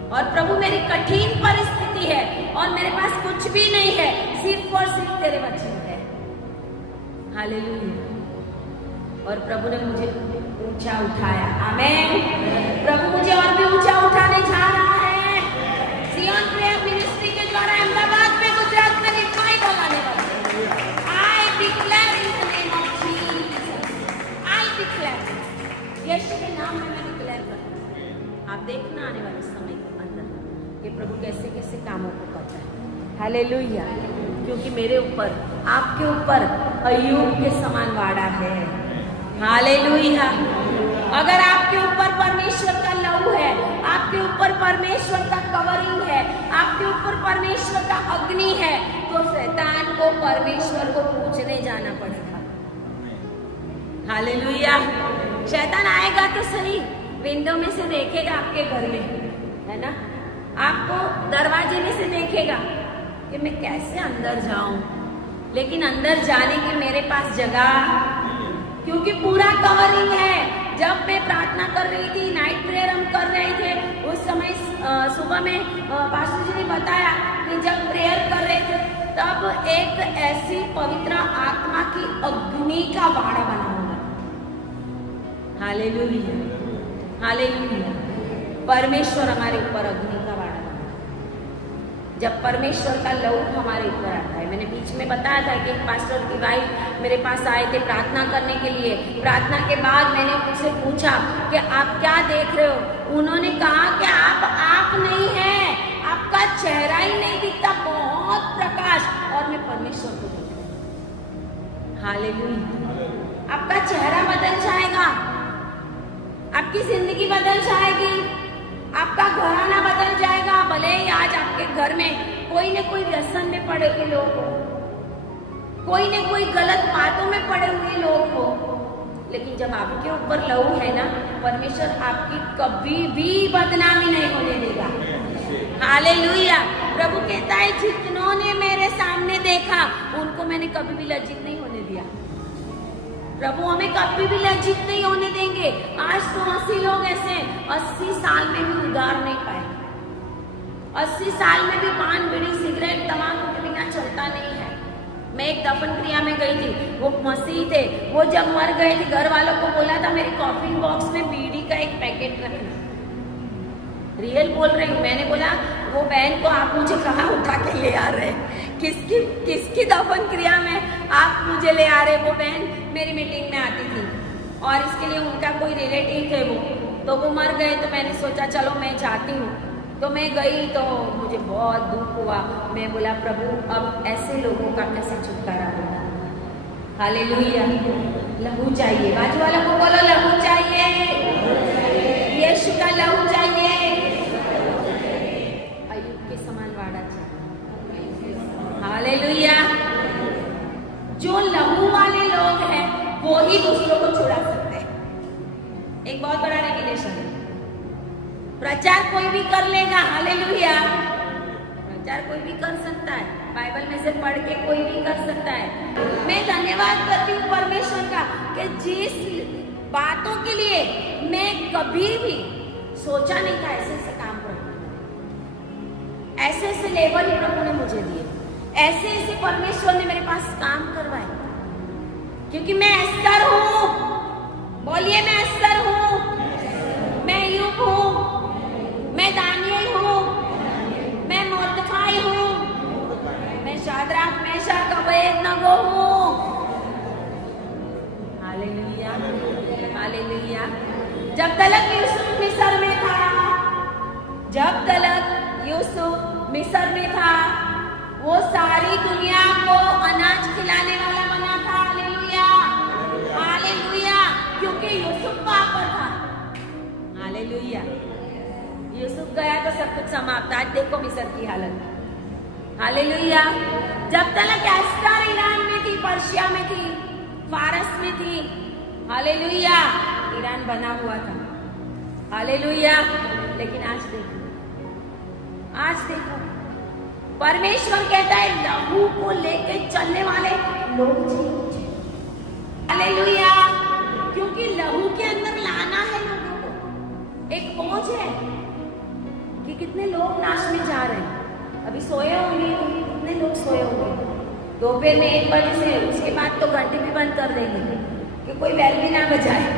और प्रभु मेरी कठिन परिस्थिति है और मेरे पास कुछ भी नहीं है, सिर्फ और सिर्फ तेरे वचन है। हालेलुया। और प्रभु ने मुझे ऊंचा उठाया। आमीन। प्रभु मुझे और भी ऊंचा उठाने जा रहा है। सियोन प्रेयर मिनिस्ट्री के द्वारा अहमदाबाद में, गुजरात में रिवाइवल आने वाला है। I declare in the name of Jesus. I declare, Yeshu के नाम में मैं डिक्लेयर करता हूं। आप देखना आने वाले समय के अंदर कि प्रभु कैसे कैसे कामों को करता है। हालेलुया। क्योंकि मेरे ऊपर, आपके ऊपर अय्यूब के समान वाड़ा है। हालेलुया। अगर आपके ऊपर परमेश्वर का लहू है, आपके ऊपर परमेश्वर का कवरिंग है, आपके ऊपर परमेश्वर का अग्नि है, तो शैतान को परमेश्वर को पूजने जाना पड़ेगा। हालेलुया। शैतान आएगा तो सही, विंडो में से देखेगा आपके घर में, है ना, आपको दरवाजे में से देखेगा कि मैं कैसे अंदर जाऊं, लेकिन अंदर जाने की मेरे पास जगह, क्योंकि पूरा कवरिंग है। जब मैं प्रार्थना कर रही थी, नाइट प्रेयर हम कर रहे थे, उस समय सुबह में पास्टर जी ने बताया कि जब प्रेयर कर रहे थे तब एक ऐसी पवित्र आत्मा की अग्नि का वाड़ा बना होगा। Hallelujah, hallelujah. परमेश्वर हमारे ऊपर अग्नि का वाड़ा बना। जब परमेश्वर का लहू हमारे ऊपर आता है, मैंने बीच में बताया था कि एक पास्टर की वाइफ मेरे पास आए थे प्रार्थना करने के लिए। प्रार्थना के बाद मैंने उनसे पूछा कि आप क्या देख रहे हो। उन्होंने कहा कि आप नहीं हैं, आपका चेहरा ही नहीं दिखता, बहुत प्रकाश, और मैं परमेश्वर को देख रही हूं। हालेलुया। आपका चेहरा बदल जाएगा, आपकी जिंदगी बदल जाएगी, आपका घराना बदल जाएगा। भले ही आज आपके घर में कोई न कोई व्यसन में पड़े हुए लोग हो, कोई न कोई गलत बातों में पड़े हुए लोग हो, लेकिन जब आपके ऊपर लहू है ना, परमेश्वर आपकी कभी भी बदनामी नहीं होने देगा। हालेलुया। प्रभु कहता है जितनों ने मेरे सामने देखा उनको मैंने कभी भी लज्जित नहीं होने दिया। प्रभु हमें कभी भी लज्जित नहीं होने देंगे। आज तो 80 लोग ऐसे 80 साल में भी उधार नहीं पाए, 80 साल में भी पान, बीड़ी, सिगरेट, तंबाकू के बिना चलता नहीं है। मैं एक दफन क्रिया में गई थी, वो मसीह थे, वो जब मर गए थे घर वालों को बोला था मेरे कॉफिन बॉक्स में बीड़ी का एक पैकेट रखना। रियल बोल रही हूँ। मैंने बोला वो बहन को आप मुझे कहाँ उठा के ले आ रहे, किसकी दफन क्रिया में आप मुझे ले आ रहे। वो बहन मेरी मीटिंग में आती थी और इसके लिए उनका कोई रिलेटिव थे, तो वो मर गए, तो मैंने सोचा चलो मैं जाती हूँ। तो मैं गई तो मुझे बहुत दुख हुआ। मैं बोला प्रभु अब ऐसे लोगों का कैसे छुटकारा होगा। हालेलुया। लहू चाहिए, बाजू वालों को बोलो लहू चाहिए, यीशु का लहू चाहिए। अय्यूब के समान वाड़ा चाहिए। हालेलुया। जो लहू वाले लोग हैं वो ही दूसरों को छुड़ा सकते हैं। एक बहुत बड़ा रेवलेशन है। प्रचार कोई भी कर लेगा। हालेलुया। प्रचार कोई भी कर सकता है, बाइबल में से पढ़ के कोई भी कर सकता है। मैं धन्यवाद करती हूँ परमेश्वर का कि जिस बातों के लिए मैं कभी भी सोचा नहीं था ऐसे ऐसे काम करना, ऐसे ऐसे लेवल प्रभु ने मुझे दिए, ऐसे ऐसे परमेश्वर ने मेरे पास काम करवाए, क्योंकि मैं एस्तर हूँ। बोलिए मैं एस्तर हूँ, मैं अय्यूब हूँ, मैं दानियल हूँ, मैं मोर्दखाई हूँ, मैं शाद्राक, मेशक, अबेदनगो हूँ। Hallelujah, hallelujah. जब तलक यूसुफ मिस्र में था, जब तक यूसुफ मिस्र में था, वो सारी दुनिया को अनाज खिलाने वाला बना था। हालेलुया, हालेलुया, क्योंकि यूसुफ वहां पर था। हालेलुया, यूसुफ गया तो सब कुछ समाप्त। आज देखो मिस्र की हालत। हालेलुया, जब तक एस्टर ईरान में थी, पर्शिया में थी, फारस में थी। हालेलुया, ईरान बना हुआ था। हालेलुया, लेकिन आज देखो, आज देखो, परमेश्वर कहता है लहू को लेके चलने वाले लोग चाहिए। हालेलुया, क्योंकि लहू के अंदर लाना है लोगों को। एक पहुंच है कि कितने लोग नाश में जा रहे हैं। अभी सोए होंगे, कितने लोग सोए होंगे दोपहर में 1 बजे से, उसके बाद तो घंटे भी बंद कर देंगे कि कोई बेल भी ना बजाए,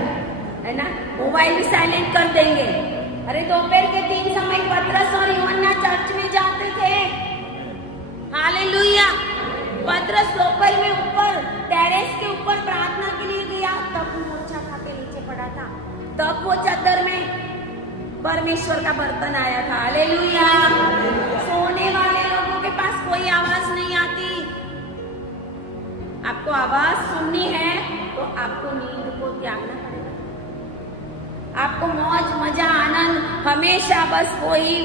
है ना, मोबाइल भी साइलेंट कर देंगे। अरे दोपहर के 3 समय पतरस और यूहन्ना चर्च में जाते थे। हालेलुया, पतरस दोपहर में ऊपर टेरेस के ऊपर प्रार्थना के लिए गया, तब वो मोर्चा खा के नीचे पड़ा था। तब वो चादर में परमेश्वर का बर्तन आया था। हालेलुया, सोने वाले लोगों के पास कोई आवाज नहीं आती। आपको आवाज सुननी है तो आपको नींद को त्यागना पड़ेगा। आपको मौज मजा आनंद हमेशा बस वही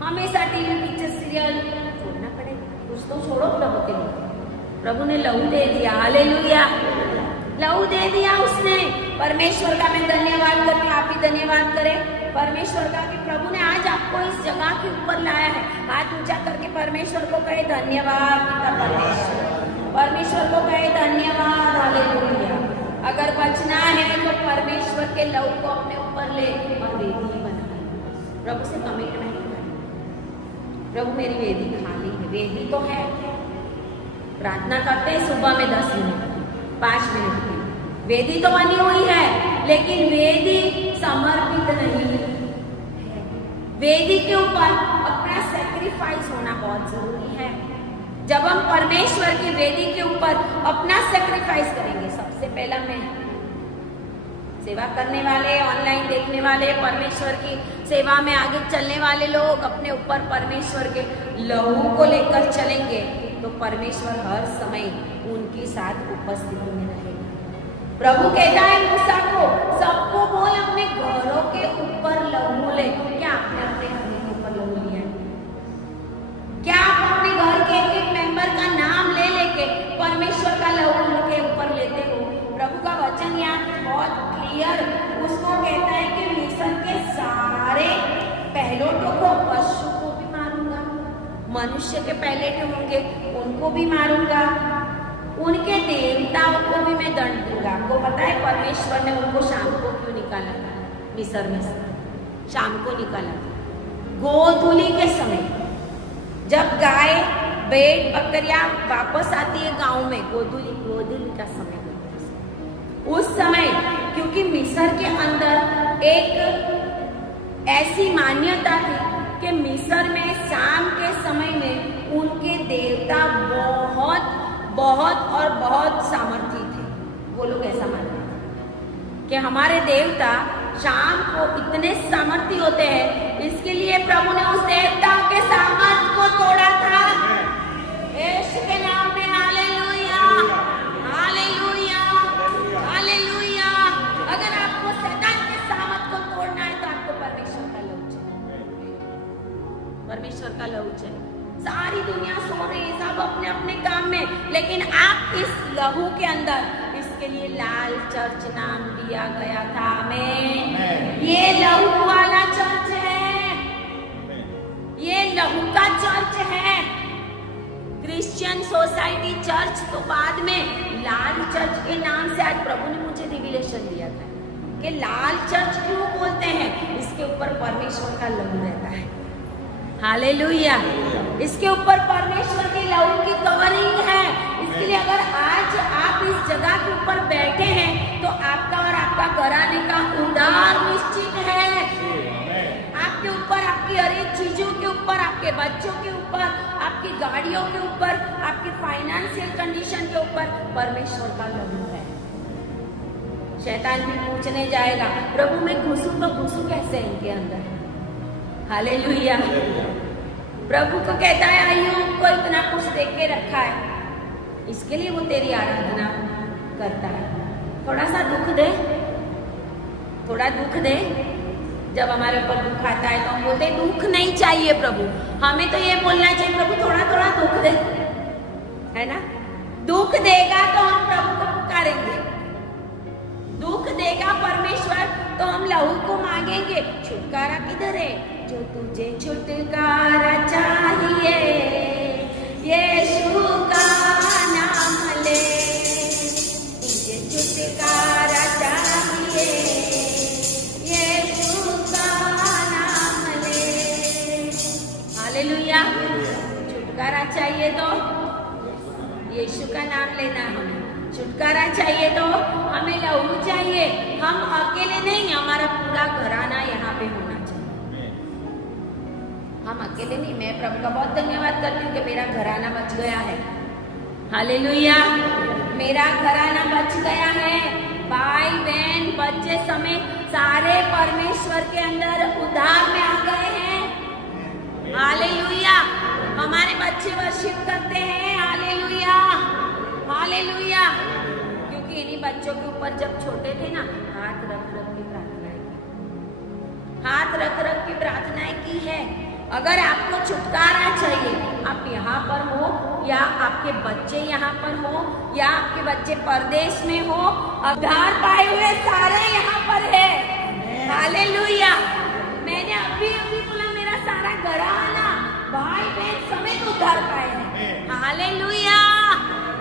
हमेशा टीवी पिक्चर सीरियल छोड़ना पड़ेगा। कुछ तो छोड़ो प्रभु के लिए। प्रभु ने लहू दे दिया। हालेलुया, लहू दे दिया उसने। परमेश्वर का मैं धन्यवाद करती हूँ, आप भी धन्यवाद करें परमेश्वर का कि प्रभु ने आज आपको इस जगह के ऊपर लाया है। हाथ ऊंचा करके परमेश्वर को कहे धन्यवाद। परमेश्वर को कहे धन्यवाद। हालेलुया, अगर बचना है तो परमेश्वर के लहू को अपने ऊपर ले और वेदी बनाए। प्रभु से कमिटमेंट करें, प्रभु मेरी वेदी खाली है। वेदी तो है, प्रार्थना करते हैं सुबह में 10 मिनट, 5 मिनट की वेदी तो बनी हुई है, लेकिन वेदी समर्पित नहीं है। वेदी के ऊपर अपना सैक्रिफाइस होना बहुत जरूरी है। जब हम परमेश्वर की वेदी के ऊपर अपना सैक्रिफाइस करेंगे, सबसे पहला मैं, सेवा करने वाले, ऑनलाइन देखने वाले, परमेश्वर की सेवा में आगे चलने वाले लोग अपने ऊपर परमेश्वर के लहू को लेकर चलेंगे तो परमेश्वर हर समय उनके साथ उपस्थिति में रहेगा। प्रभु कहता है मूसा को, सबको बोल अपने घरों के ऊपर लहू ले। क्या आपने अपने घर के ऊपर लहू लिया है? क्या आप अपने घर के एक मेंबर का नाम ले लेके परमेश्वर का लहू उनके ऊपर लेते हो? प्रभु का वचन यहाँ बहुत क्लियर उसको कहता है कि मिस्र के सारे पहलोटों को, पशु को भी मारूंगा, मनुष्य के पहलेटे होंगे उनको भी मारूंगा, उनके देवताओं को भी मैं दंड दूंगा। आपको पता है परमेश्वर ने उनको शाम को क्यों निकाला था? मिस्र में से शाम को निकाला था। गोधूली के समय जब गाय भेड़ बकरियां वापस आती है गांव में, गोधूली का समय होता है। उस समय क्योंकि मिस्र के अंदर एक ऐसी मान्यता थी कि मिस्र में शाम के समय में उनके देवता बहुत सामर्थी थे। वो लोग ऐसा मानते थे कि हमारे देवता शाम को इतने सामर्थी होते हैं, इसके लिए प्रभु ने उस देवताओं के सामर्थ को तोड़ा था। यीशु के नाम में हालेलुया, हालेलुया, हालेलुया। अगर आपको शैतान के सामर्थ को तोड़ना है तो आपको परमेश्वर का लहू चाहिए, परमेश्वर का लहू चाहिए। सारी दुनिया सो रही है, सब अपने अपने काम में, लेकिन आप इस लहू के अंदर, इसके लिए लाल चर्च नाम दिया गया था। आमीन। ये लहू वाला चर्च है, ये लहू का चर्च है। क्रिश्चियन सोसाइटी चर्च तो बाद में लाल चर्च के नाम से आज प्रभु ने मुझे रिविलेशन दिया था कि लाल चर्च क्यों बोलते हैं, इसके ऊपर परमेश्वर का लहू रहता है। हालेलुया, इसके ऊपर परमेश्वर के लहू की कवरिंग है। इसके लिए अगर आज आप इस जगह के ऊपर बैठे हैं तो आपका और आपका घराने का उद्धार निश्चित है। आपके ऊपर, आपकी हर एक चीजों के ऊपर, आपके बच्चों के ऊपर, आपकी गाड़ियों के ऊपर, आपकी फाइनेंशियल कंडीशन के ऊपर परमेश्वर का लहू है। शैतान भी पूछने जाएगा, प्रभु मैं घुसूं तो घुसूं कैसे इनके अंदर? हालेलुया। प्रभु को कहता है अय्यूब को इतना कुछ देख के रखा है, इसके लिए वो तेरी आराधना करता है। थोड़ा सा दुख दे, थोड़ा दुख दे। जब हमारे ऊपर दुख आता है तो हम बोलते हैं दुख नहीं चाहिए प्रभु, हमें तो ये बोलना चाहिए प्रभु थोड़ा थोड़ा दुख दे, है ना। दुख देगा तो हम प्रभु को पुकारेंगे, दुख देगा परमेश्वर तो हम लहू को मांगेंगे। छुटकारा किधर है? जो तुझे छुटकारा चाहिए यीशु का नाम ले, तुझे छुटकारा चाहिए यीशु का नाम ले। हालेलुया। छुटकारा चाहिए तो यीशु का नाम लेना है। छुटकारा चाहिए तो हमें लहू चाहिए। हम अकेले नहीं, हमारा पूरा घराना यहाँ पे होना चाहिए। हम अकेले नहीं। मैं प्रभु का बहुत धन्यवाद करती हूँ कि मेरा घराना बच गया है। हालेलुया। मेरा घराना बच गया है। भाई बहन बच्चे समेत सारे परमेश्वर के अंदर उद्धार में आ गए हैं। हालेलुया। हमारे बच्चे वर्शिप करते हैं। Hallelujah, hallelujah. क्योंकि इन्हीं बच्चों के ऊपर जब छोटे थे ना, हाथ रख रख की प्रार्थनाएं की, हाथ रख रख की प्रार्थनाएं की है। अगर आपको छुटकारा चाहिए, आप यहाँ पर हो या आपके बच्चे यहाँ पर हो या आपके बच्चे परदेश में हो, उद्धार पाए हुए सारे यहाँ पर है। हालेलुया। मैंने अभी अभी बोला मेरा सारा घराना भाई बहन समेत उद्धार पाए हैं। हालेलुया।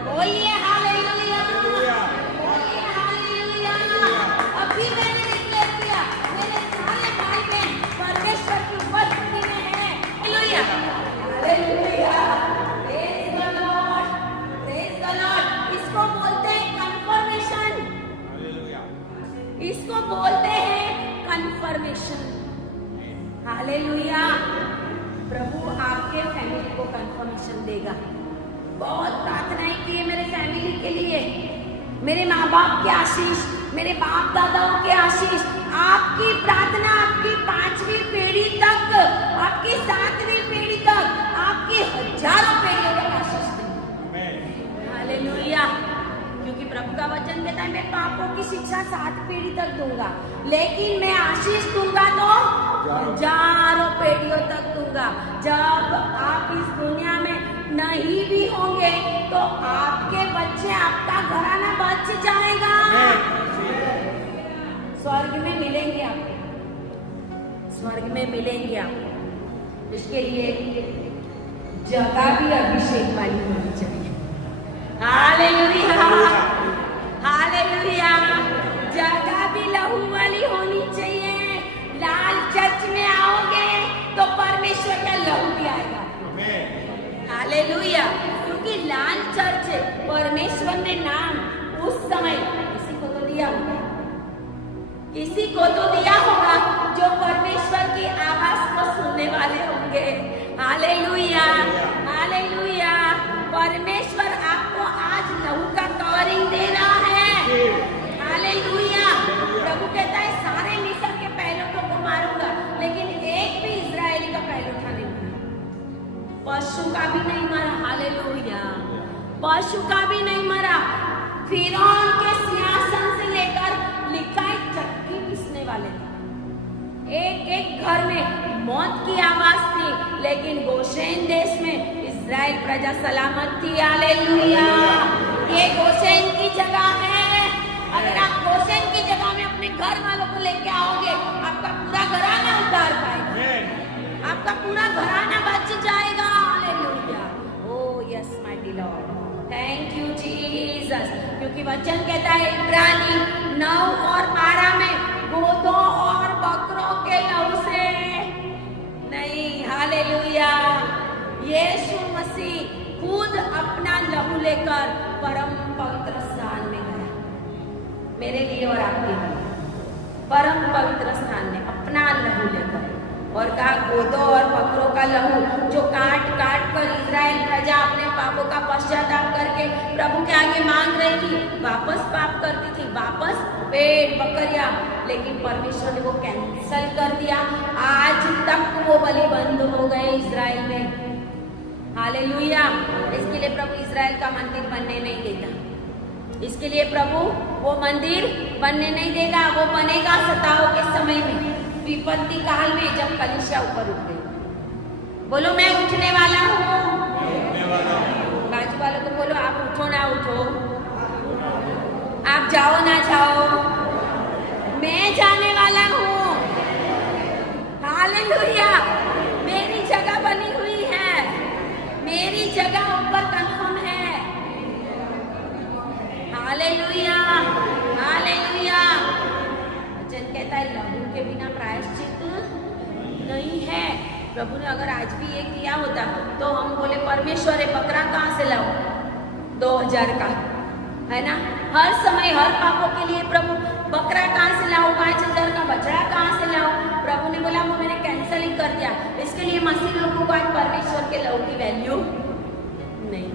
बोलिए हालेलुया, बोलिए हालेलुया। अभी मैंने डिक्लेयर किया मेरे सारे भाई बहन परमेश्वर की उपस्थिति में हैं। Hallelujah, hallelujah. Praise the Lord, praise the Lord. इसको बोलते हैं कन्फर्मेशन। हालेलुया। इसको बोलते हैं कन्फर्मेशन। हालेलुया। प्रभु आपके फैमिली को कन्फर्मेशन देगा। बहुत प्रार्थनाएं की है मेरे फैमिली के लिए, मेरे माँ बाप के आशीष, मेरे बाप दादाओं के आशीष, आपकी प्रार्थना आपकी 5वीं पीढ़ी तक, आपकी 7वीं पीढ़ी तक, आपकी हजारों पीढ़ियों तक आशीष देगी। हालेलुया। क्योंकि प्रभु का वचन कहता है मैं पापों की शिक्षा 7 पीढ़ी तक दूंगा, लेकिन मैं आशीष दूंगा तो हजारों पीढ़ियों तक दूंगा। जब आप इस दुनिया में नहीं भी होंगे तो आपके बच्चे, आपका घराना बच जाएगा। स्वर्ग में मिलेंगे आपको, स्वर्ग में मिलेंगे आपको। इसके लिए जगह भी अभिषेक वाली होनी चाहिए। Hallelujah, hallelujah. जगह भी लहू वाली होनी चाहिए। लाल चर्च में आओगे तो परमेश्वर का लहू भी आएगा। हालेलुया। क्योंकि लाल चर्च परमेश्वर ने नाम उस समय किसी को तो दिया होगा, किसी को तो दिया होगा जो परमेश्वर की आवाज को सुनने वाले होंगे। Hallelujah, hallelujah. परमेश्वर आपको आज लहू का कवरिंग दे रहा है। हालेलुया। प्रभु कहता है सारे मिस्र के पहलुओं को मारूंगा, लेकिन एक भी इजरायली का पहलू नहीं मारा, पशु का भी नहीं मारा। हालेलुया। पशु का भी नहीं मारा। फिरौन के सिंहासन से लेकर लिखाई चक्की पीसने वाले थे। एक एक घर में मौत की आवाज थी, लेकिन गोशेन देश में इजराइल प्रजा सलामत थी। हालेलुया। ये गोशेन की जगह है। अगर आप गोशेन की जगह में अपने घर वालों को लेके आओगे, आपका पूरा घराना उद्धार पाएगा, आपका पूरा घराना बच जाएगा। Hallelujah. Oh yes my Lord, thank you Jesus. क्योंकि वचन कहता है इब्रानी 9 और 12 में गोदों और बकरों के लहू से नहीं। हालेलुया। यीशु मसीह खुद अपना लहू लेकर परम पवित्र स्थान में गया, मेरे लिए और आपके लिए। परम पवित्र स्थान में अपना लहू लेकर, और कहा गोदों और बकरों का लहू जो काट काट कर इजराइल प्रजा अपने पापों का पश्चाताप करके प्रभु के आगे मांग रही थी, वापस पाप करती थी, वापस पेड़ बकरियां लेकिन परमेश्वर ने वो कैंसल कर दिया। आज तक वो बलि बंद हो गए इजराइल में। हालेलुया। इसके लिए प्रभु इजराइल का मंदिर बनने नहीं देगा। इसके लिए प्रभु वो मंदिर बनने नहीं देगा। वो बनेगा सताओ के समय में, विपत्ति काल में, जब कलीसिया ऊपर उठे। बोलो मैं उठने वाला हूँ। बाजू वालों को बोलो आप उठो ना उठो, आप जाओ ना जाओ, मैं जाने वाला हूँ। हालेलुया। मेरी जगह बनी हुई है, मेरी जगह ऊपर कंफर्म है। Hallelujah, hallelujah. वचन कहता है लहू के बिना प्रायश्चित नहीं है। प्रभु ने अगर आज भी ये किया होता तो हम बोले परमेश्वर ये बकरा कहाँ से लाओ 2000 का, है ना। हर समय हर पापों के लिए प्रभु बकरा कहाँ से लाओ, 5000 का बछड़ा कहाँ से लाओ। प्रभु ने बोला वो मैंने कैंसिल ही कर दिया। इसके लिए मसीह लोगों को आज परमेश्वर के लहू की वैल्यू नहीं।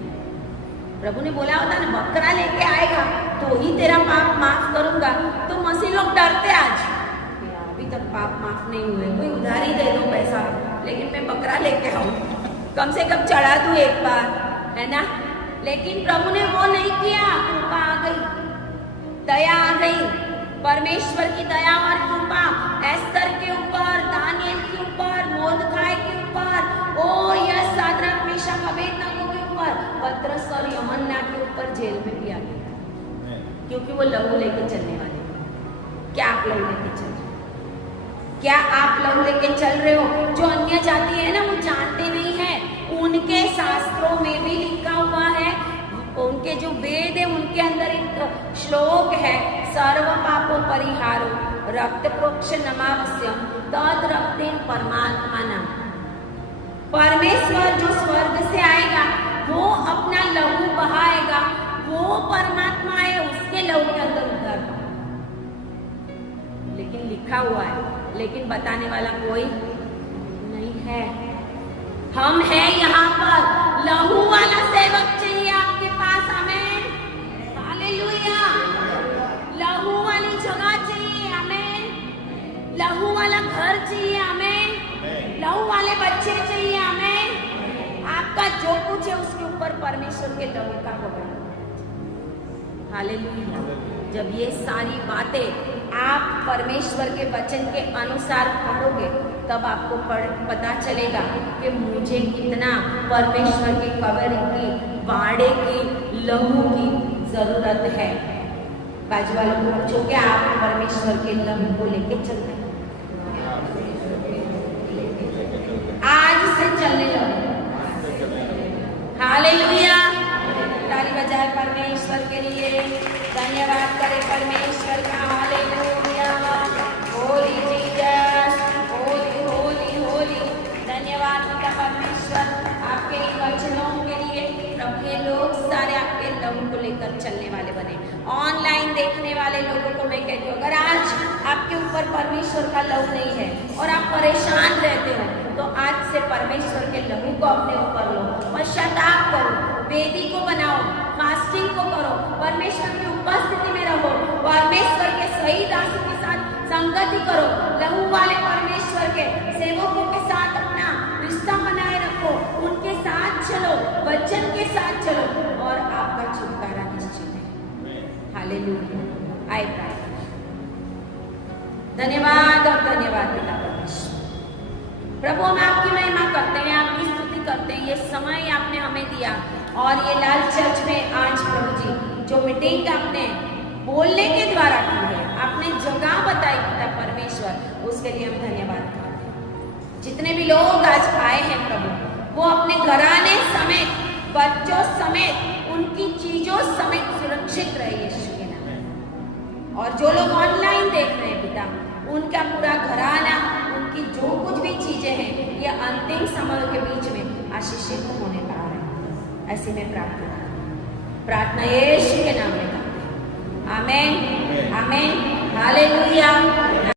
प्रभु ने बोला होता ना बकरा लेके आएगा तो ही तेरा पाप माफ करूंगा, तो मसीह लोग डरते आज। अभी तक पाप माफ नहीं हुए, कोई उधारी दे दो पैसा, लेकिन मैं बकरा लेके आऊं, कम से कम चढ़ा दूं एक बार, है ना। लेकिन प्रभु ने वो नहीं किया। कृपा आ गई, दया आ गई, परमेश्वर की दया और कृपा एस्तर के ऊपर, दानियल के ऊपर, मोर्दखाई के ऊपर, ओ यस साद्रक मेशक अबेदनगो के ऊपर, पतरस और यूहन्ना के ऊपर जेल में भी आ गया, क्योंकि वो लहू लेके चलने वाले। क्या आप लहू लेके चल रहे हो? क्या आप लहू लेके चल रहे हो? जो अन्य जाति है ना वो जानते नहीं है। उनके शास्त्रों में भी लिखा हुआ है, उनके जो वेद है उनके अंदर एक श्लोक है, सर्व पापों परिहारो रक्त प्रोक्ष नमावस्यम तद रक्तेन परमात्मा नाम। परमेश्वर जो स्वर्ग से आएगा वो अपना लहू बहाएगा, वो परमात्मा है, उसके लहू के अंदर उतर। लेकिन लिखा हुआ है, लेकिन बताने वाला कोई नहीं है। हम हैं यहाँ पर, लहू वाला सेवक चाहिए आपके पास। आमेन, हालेलुया। लहू वाली जगह चाहिए, आमेन। लहू वाला घर चाहिए, आमेन। लहू वाले बच्चे चाहिए, आमेन। आपका जो कुछ है उसके ऊपर परमेश्वर के लहू का होगा। हालेलुया। जब ये सारी बातें आप परमेश्वर के वचन के अनुसार पढ़ोगे तब आपको पता चलेगा कि मुझे कितना परमेश्वर के कवरिंग की, बाड़े की, लहू की जरूरत है। बाजू वालों को पूछो क्या आप परमेश्वर के लहू को लेके चलते हैं? आज से चलने लगो। हालेलुया। ताली बजाए परमेश्वर के लिए, धन्यवाद करें परमेश्वर का। हालेलुया। होली जीसस, होली होली होली। धन्यवाद पिता परमेश्वर आपके इन वचनों के लिए। प्रभु ये लोग सारे आपके लहू को लेकर चलने वाले बने। ऑनलाइन देखने वाले लोगों को मैं कहती हूँ अगर आज आपके ऊपर परमेश्वर का लहू नहीं है और आप परेशान रहते हो तो आज से परमेश्वर के लहू को अपने ऊपर लो, पश्चाताप करो, वेदी को बनाओ, फास्टिंग को करो, परमेश्वर की उपस्थिति में रहो, परमेश्वर के सही दासों के साथ संगति करो, लहू वाले परमेश्वर के सेवकों के साथ अपना रिश्ता बनाए रखो, उनके साथ चलो, वचन के साथ चलो और आपका छुटकारा निश्चित है। हालेलुया। आए प्रार्थना। धन्यवाद और धन्यवाद पिता परमेश्वर। प्रभु हम आपकी महिमा करते हैं, आपकी स्तुति करते हैं। ये समय आपने हमें दिया और ये लाल चर्च में आज प्रभु जी जो मीटिंग आपने बोलने के द्वारा की है, आपने जगह बताई पिता परमेश्वर, उसके लिए हम धन्यवाद करते हैं। जितने भी लोग आज आए हैं प्रभु वो अपने घराने समेत, बच्चों समेत, उनकी चीजों समेत सुरक्षित रहे यीशु के नाम। और जो लोग ऑनलाइन देख रहे हैं पिता उनका पूरा घराना, उनकी जो कुछ भी चीजें हैं ये अंतिम समय के बीच में आशीषित होने पा रहे हैं। ऐसे में प्रार्थना यीशु के नाम में करते हैं। आमीन, आमीन, हालेलुया।